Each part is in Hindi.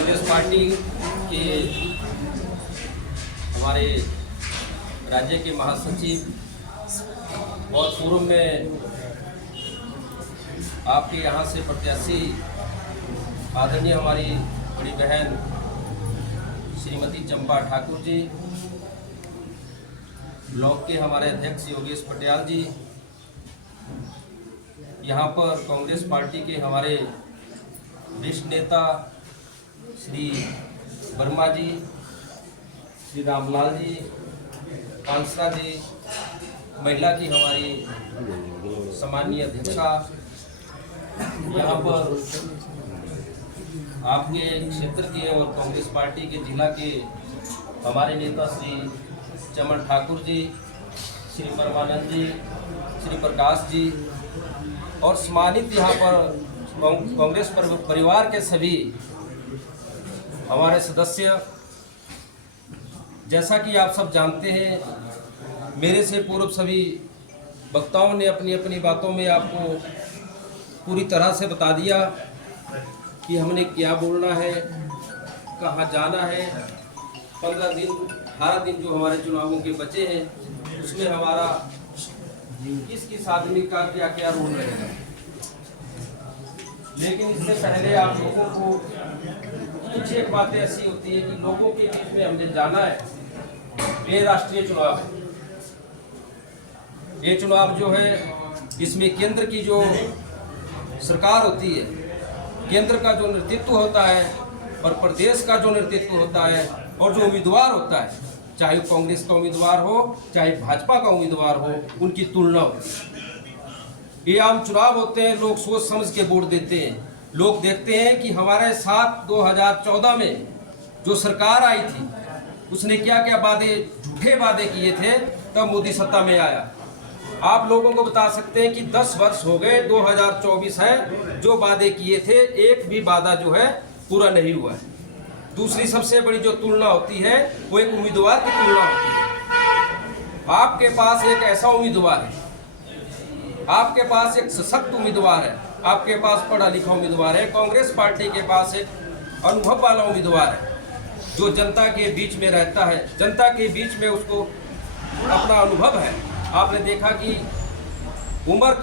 कांग्रेस पार्टी के हमारे राज्य के महासचिव और पूर्व में आपके यहाँ से प्रत्याशी आदरणीय हमारी बड़ी बहन श्रीमती चंपा ठाकुर जी, ब्लॉक के हमारे अध्यक्ष योगेश पटियाल जी, यहाँ पर कांग्रेस पार्टी के हमारे वरिष्ठ नेता श्री वर्मा जी, श्री रामलाल जी, कांसरा जी, महिला की हमारी सम्मानीय अध्यक्षा, यहाँ पर आपके क्षेत्र के और कांग्रेस पार्टी के जिला के हमारे नेता श्री चमन ठाकुर जी, श्री परमानंद जी, श्री प्रकाश जी और सम्मानित यहाँ पर कांग्रेस परिवार के सभी हमारे सदस्य। जैसा कि आप सब जानते हैं, मेरे से पूर्व सभी वक्ताओं ने अपनी अपनी बातों में आपको पूरी तरह से बता दिया कि हमने क्या बोलना है, कहाँ जाना है। 15 दिन 18 दिन जो हमारे चुनावों के बचे हैं, उसमें हमारा किस आदमी का क्या क्या रोल रहेगा। लेकिन इससे पहले आप लोगों को कुछ एक बातें ऐसी होती है कि लोगों के बीच में हमने जाना है। ये राष्ट्रीय चुनाव है, ये चुनाव जो है इसमें केंद्र की जो सरकार होती है, केंद्र का जो नेतृत्व होता है और प्रदेश का जो नेतृत्व होता है और जो उम्मीदवार होता है, चाहे कांग्रेस का उम्मीदवार हो चाहे भाजपा का उम्मीदवार हो, उनकी तुलना होती है। ये आम चुनाव होते हैं, लोग सोच समझ के वोट देते हैं। लोग देखते हैं कि हमारे साथ 2014 में जो सरकार आई थी उसने क्या क्या झूठे वादे किए थे, तब मोदी सत्ता में आया। आप लोगों को बता सकते हैं कि 10 वर्ष हो गए, 2024 है, जो वादे किए थे एक भी वादा जो है पूरा नहीं हुआ है। दूसरी सबसे बड़ी जो तुलना होती है वो एक उम्मीदवार की तुलना होती है। आपके पास एक ऐसा उम्मीदवार है, आपके पास एक सशक्त उम्मीदवार है, आपके पास पढ़ा लिखा उम्मीदवार है। कांग्रेस पार्टी के पास एक अनुभव वाला उम्मीदवार है जो जनता के बीच में रहता है, जनता के बीच में उसको अपना अनुभव है। आपने देखा कि उम्र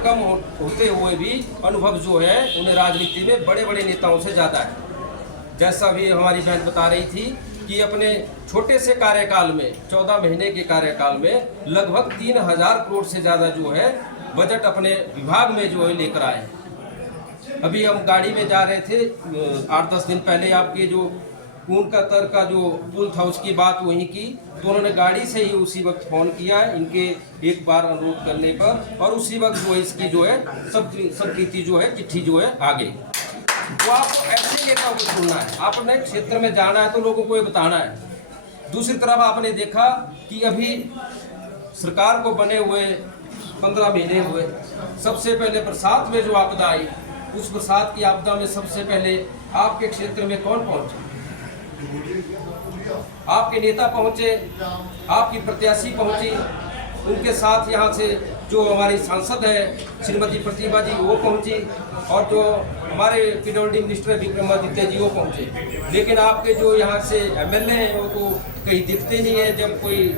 कम होते हुए भी अनुभव जो है उन्हें राजनीति में बड़े बड़े नेताओं से ज़्यादा है। जैसा भी हमारी बहन बता रही थी कि अपने छोटे से कार्यकाल में 14 महीने के कार्यकाल में लगभग 3000 करोड़ से ज़्यादा जो है बजट अपने विभाग में जो है लेकर आए। अभी हम गाड़ी में जा रहे थे 8-10 दिन पहले, आपके जो खून का तर का जो पुल था उसकी बात वही की, तो उन्होंने गाड़ी से ही उसी वक्त फ़ोन किया इनके एक बार अनुरोध करने पर, और उसी वक्त जो है इसकी जो है स्वीकृति जो है चिट्ठी जो है आ गई। तो आपको ऐसे नेताओं को चुनना है, आपने क्षेत्र में जाना है तो लोगों को ये बताना है। दूसरी तरफ आपने देखा कि अभी सरकार को बने हुए 15 महीने हुए, सबसे पहले बरसात में जो आपदा आई, उस बरसात की आपदा में सबसे पहले आपके क्षेत्र में कौन पहुंचे? आपके नेता पहुंचे, आपकी प्रत्याशी पहुंची, उनके साथ यहाँ से जो हमारी सांसद है श्रीमती प्रतिभा जी वो पहुंची, और जो हमारे पीडब्ल्यूडी मिनिस्टर विक्रमादित्य जी वो पहुंचे। लेकिन आपके जो यहाँ से एमएलए हैं वो तो कहीं दिखते नहीं है। जब कोई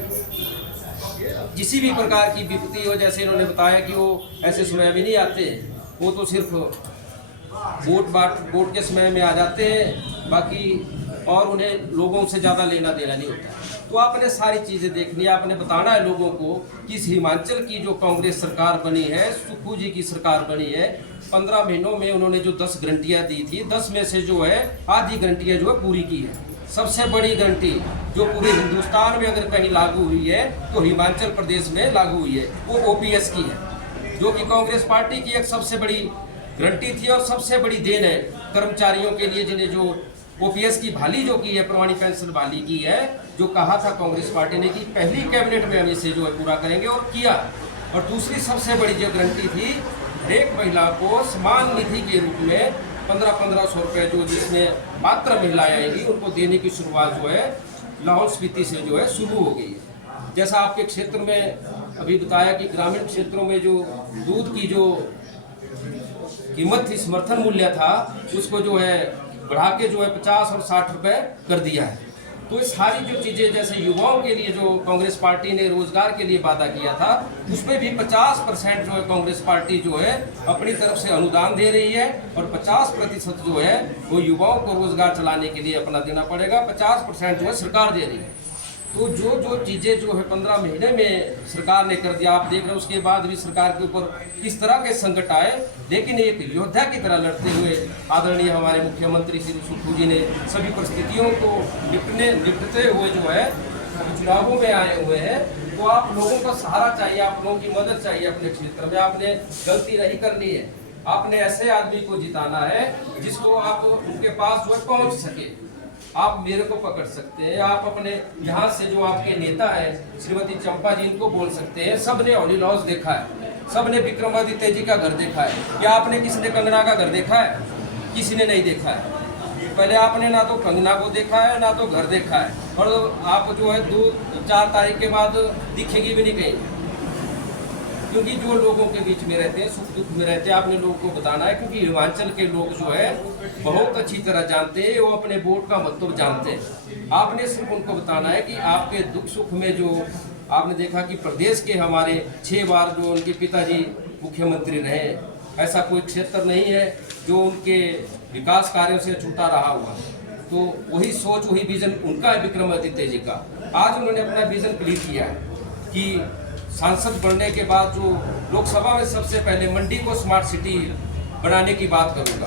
किसी भी प्रकार की विपत्ति हो, जैसे इन्होंने बताया कि वो ऐसे समय में नहीं आते, वो तो सिर्फ वोट के समय में आ जाते हैं, बाकी और उन्हें लोगों से ज़्यादा लेना देना नहीं होता। तो आपने सारी चीज़ें देखनी है, आपने बताना है लोगों को कि इस हिमाचल की जो कांग्रेस सरकार बनी है, सुक्खू जी की सरकार बनी है, 15 महीनों में उन्होंने जो 10 गारंटियाँ दी थी, 10 में से जो है आधी गारंटियाँ जो है पूरी की है। सबसे बड़ी गारंटी जो पूरे हिंदुस्तान में अगर कहीं लागू हुई है तो हिमाचल प्रदेश में लागू हुई है, वो ओपीएस की है, जो कि कांग्रेस पार्टी की एक सबसे बड़ी गारंटी थी और सबसे बड़ी देन है कर्मचारियों के लिए, जिन्हें जो ओपीएस की बहाली जो की है, पुरानी पेंशन बहाली की है, जो कहा था कांग्रेस पार्टी ने कि पहली कैबिनेट में हम इसे जो है पूरा करेंगे, और किया। और दूसरी सबसे बड़ी जो गारंटी थी, हर एक महिला को समान निधि के रूप में 1500 रुपये जो जिसमें पात्र महिलाएं आएंगी उनको देने की शुरुआत जो है लाहौल स्पीति से जो है शुरू हो गई है। जैसा आपके क्षेत्र में अभी बताया कि ग्रामीण क्षेत्रों में जो दूध की जो कीमत थी, समर्थन मूल्य था, उसको जो है बढ़ा के जो है 50 और 60 रुपए कर दिया है। तो ये सारी जो चीज़ें, जैसे युवाओं के लिए जो कांग्रेस पार्टी ने रोजगार के लिए वादा किया था, उसमें भी 50% जो है कांग्रेस पार्टी जो है अपनी तरफ से अनुदान दे रही है, और 50% जो है वो युवाओं को रोजगार चलाने के लिए अपना देना पड़ेगा, 50% जो है सरकार दे रही है। तो जो चीज़ें जो है 15 महीने में सरकार ने कर दिया, आप देख रहे हैं, उसके बाद भी सरकार के ऊपर किस तरह के संकट आए, लेकिन एक योद्धा की तरह लड़ते हुए आदरणीय हमारे मुख्यमंत्री श्री सुखू जी ने सभी परिस्थितियों को निपटते हुए जो है चुनावों में आए हुए हैं। तो आप लोगों का सहारा चाहिए, आप लोगों की मदद चाहिए अपने क्षेत्र में। आपने गलती नहीं करनी है, आपने ऐसे आदमी को जिताना है जिसको आप उनके पास जो है पहुँच सके। आप मेरे को पकड़ सकते हैं, आप अपने यहाँ से जो आपके नेता है श्रीमती चंपा जी, इनको बोल सकते हैं। सबने हॉली लॉज देखा है, सबने विक्रमादित्य जी का घर देखा है, क्या आपने किसी ने कंगना का घर देखा है? किसी ने नहीं देखा है। पहले आपने ना तो कंगना को देखा है, ना तो घर देखा है, और आप जो है 2-4 तारीख के बाद दिखेगी भी नहीं कहीं, क्योंकि जो लोगों के बीच में रहते हैं, सुख दुख में रहते हैं, आपने लोगों को बताना है। क्योंकि हिमाचल के लोग जो है बहुत अच्छी तरह जानते हैं, वो अपने वोट का मतलब जानते हैं। आपने सिर्फ उनको बताना है कि आपके दुख सुख में, जो आपने देखा कि प्रदेश के हमारे 6 बार जो उनके पिताजी मुख्यमंत्री रहे, ऐसा कोई क्षेत्र नहीं है जो उनके विकास कार्यों से छूटा रहा हुआ। तो वही सोच, वही विजन उनका है, विक्रमादित्य जी का। आज उन्होंने अपना विजन क्लियर किया है कि सांसद बनने के बाद जो लोकसभा में सबसे पहले मंडी को स्मार्ट सिटी बनाने की बात करूंगा।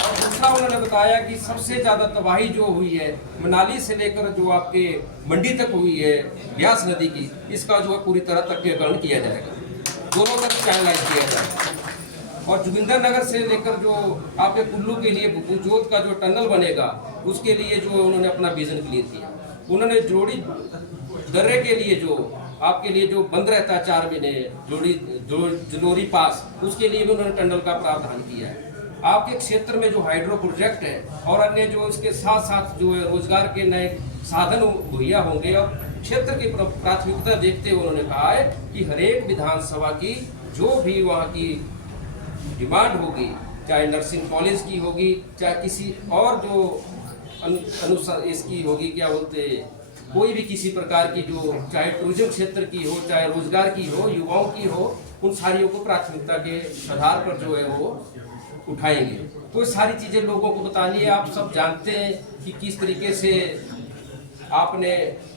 और दूसरा उन्होंने बताया कि सबसे ज़्यादा तबाही जो हुई है मनाली से लेकर जो आपके मंडी तक हुई है ब्यास नदी की, इसका जो है पूरी तरह तत्कीकरण किया जाएगा, दोनों तरफ चैनलाइज किया जाएगा। और जोगिंदर नगर से लेकर जो आपके कुल्लू के लिए भूजोत का जो टनल बनेगा, उसके लिए जो उन्होंने अपना विजन क्लियर किया। उन्होंने जोड़ी दर्रे के लिए जो आपके लिए जो बंद रहता है 4 महीने, जलोरी पास, उसके लिए भी उन्होंने टनल का प्रावधान किया है। आपके क्षेत्र में जो हाइड्रो प्रोजेक्ट है और अन्य जो इसके साथ साथ जो है रोजगार के नए साधन मुहैया होंगे, और क्षेत्र की प्राथमिकता देखते हुए उन्होंने कहा है कि हरेक विधानसभा की जो भी वहाँ की डिमांड होगी, चाहे नर्सिंग कॉलेज की होगी, चाहे किसी और जो अनुसार इसकी होगी, क्या बोलते, कोई भी किसी प्रकार की जो, चाहे टूरिज्म क्षेत्र की हो, चाहे रोजगार की हो, युवाओं की हो, उन सारियों को प्राथमिकता के आधार पर जो है वो उठाएंगे। तो सारी चीज़ें लोगों को बतानी है। आप सब जानते हैं कि किस तरीके से आपने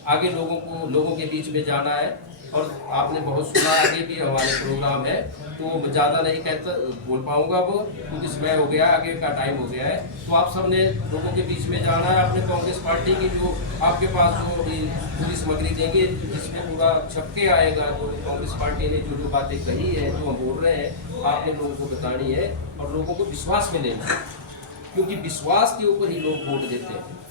आगे लोगों के बीच में जाना है, और आपने बहुत सुना, आगे भी हमारे प्रोग्राम है, तो ज़्यादा नहीं बोल पाऊंगा वो, क्योंकि समय हो गया, आगे का टाइम हो गया है। तो आप सब ने लोगों के बीच में जाना है। अपने कांग्रेस पार्टी की जो आपके पास जो अभी पूरी सामग्री देंगे, जिसमें पूरा छपके आएगा, जो कांग्रेस पार्टी ने जो बातें कही है, जो हम बोल रहे हैं, आपने लोगों को बतानी है और लोगों को विश्वास में लेना है, क्योंकि विश्वास के ऊपर ही लोग वोट देते हैं।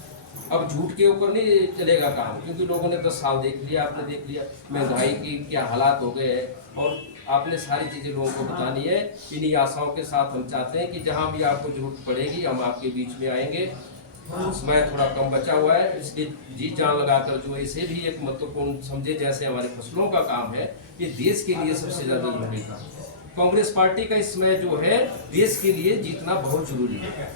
अब झूठ के ऊपर नहीं चलेगा काम, क्योंकि लोगों ने 10 साल देख लिया, आपने देख लिया महंगाई की क्या हालात हो गए हैं, और आपने सारी चीज़ें लोगों को बतानी है। इन्हीं आशाओं के साथ हम चाहते हैं कि जहां भी आपको जरूरत पड़ेगी, हम आपके बीच में आएंगे। समय थोड़ा कम बचा हुआ है, इसलिए जी जान लगाकर जो इसे भी एक महत्वपूर्ण समझे, जैसे हमारे फसलों का काम है, ये देश के लिए सबसे ज़्यादा जरूरी काम है। कांग्रेस पार्टी का इसमें जो है देश के लिए जीतना बहुत जरूरी है।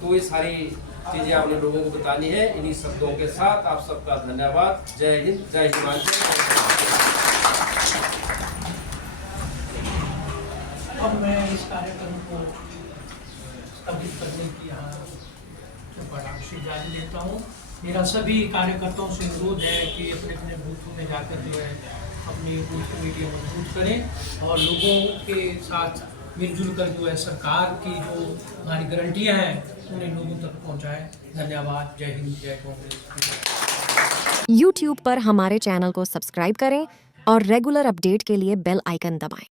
तो ये सारी चीज़ें आपने लोगों को बतानी है। इन्हीं शब्दों के साथ आप सबका धन्यवाद। जय हिंद, जय हिमाचल। अब मैं इस कार्यक्रम को स्थगित करने की यहाँ परामर्श जारी देता हूँ। मेरा सभी कार्यकर्ताओं से अनुरोध है कि अपने अपने बूथों में जाकर जो है अपनी बूथ कमेटियाँ मजबूत करें और लोगों के साथ मिलजुल कर जो है सरकार की जो हमारी गारंटियाँ हैं उन्हें लोगों तक पहुँचाएं। धन्यवाद। जय हिंद, जय कांग्रेस। YouTube पर हमारे चैनल को सब्सक्राइब करें और रेगुलर अपडेट के लिए बेल आइकन दबाएं।